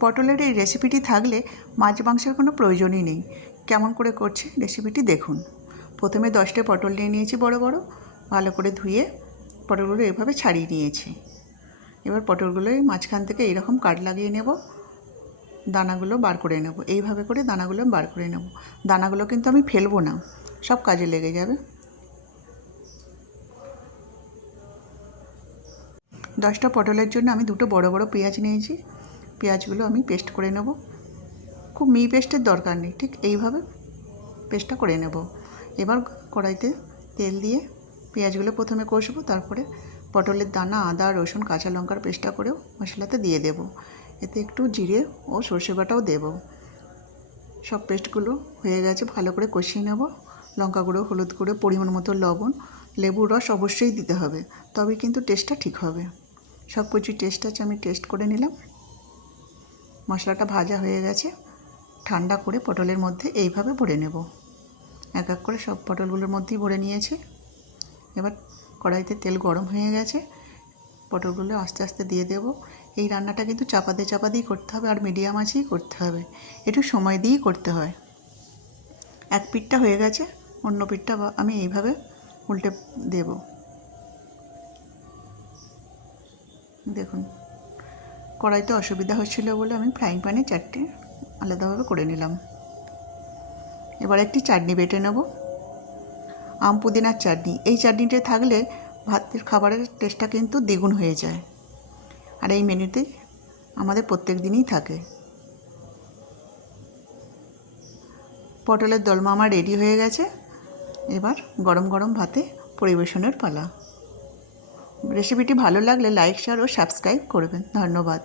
পটলের এই রেসিপিটি থাকলে মাছ মাংসের কোনো প্রয়োজনই নেই। কেমন করে করছি রেসিপিটি দেখুন। প্রথমে দশটা পটল নিয়ে নিয়েছি বড় বড়। ভালো করে ধুয়ে পটলগুলো এভাবে ছাড়িয়ে নিয়েছি। এবার পটলগুলোই মাঝখান থেকে এইরকম কাট লাগিয়ে নেব। দানাগুলো বার করে নেব। এইভাবে করে দানাগুলো বার করে নেব। দানাগুলো কিন্তু আমি ফেলব না। সব কাজে লেগে যাবে। দশটা পটলের জন্য আমি দুটো বড় বড় পেঁয়াজ নিয়েছি। পেঁয়াজগুলো আমি পেস্ট করে নেব। খুব মি পেস্টের দরকার নেই, ঠিক এইভাবে পেস্টটা করে নেব। এবার কড়াইতে তেল দিয়ে পেঁয়াজগুলো প্রথমে কষবো, তারপরে পটলের দানা, আদা, রসুন, কাঁচা লঙ্কার পেস্টটা করেও মশলাতে দিয়ে দেব। এতে একটু জিরে ও সর্ষে বাটাও দেব। সব পেস্টগুলো হয়ে গেছে, ভালো করে কষিয়ে নেব। লঙ্কা গুঁড়ো, হলুদ গুঁড়ো, পরিমাণ মতো লবণ, লেবুর রস অবশ্যই দিতে হবে তবে কিন্তু টেস্টটা ঠিক হবে। সব কিছু টেস্ট আছে, আমি টেস্ট করে নিলাম। মশলাটা ভাজা হয়ে গেছে। ঠান্ডা করে পটলের মধ্যে এইভাবে ভরে নেব। এক এক করে সব পটলগুলোর মধ্যেই ভরে নিয়েছি। এবার কড়াইতে তেল গরম হয়ে গেছে। পটলগুলো আস্তে আস্তে দিয়ে দেব। এই রান্নাটা কিন্তু চাপাতে চাপাতেই করতে হবে আর মিডিয়াম আঁচেই করতে হবে। একটু সময় দিয়েই করতে হয়। এক পিঠটা হয়ে গেছে, অন্য পিঠটা আমি এইভাবে উল্টে দেব। দেখুন কড়াইতে অসুবিধা হচ্ছিল বলে আমি ফ্রাইং প্যানে চারটে আলাদাভাবে করে নিলাম। এবার একটি চাটনি বেটে নেব। আম, পুদিনার চাটনি। এই চাটনিটা থাকলে ভাতের খাবারের টেস্টটা কিন্তু দ্বিগুণ হয়ে যায়। আর এই মেনুতে আমাদের প্রত্যেক দিনই থাকে। পটলের দলমা আমার রেডি হয়ে গেছে। এবার গরম গরম ভাতে পরিবেশনের পালা। রেসিপিটি ভালো লাগলে লাইক শেয়ার ও সাবস্ক্রাইব করবেন। ধন্যবাদ।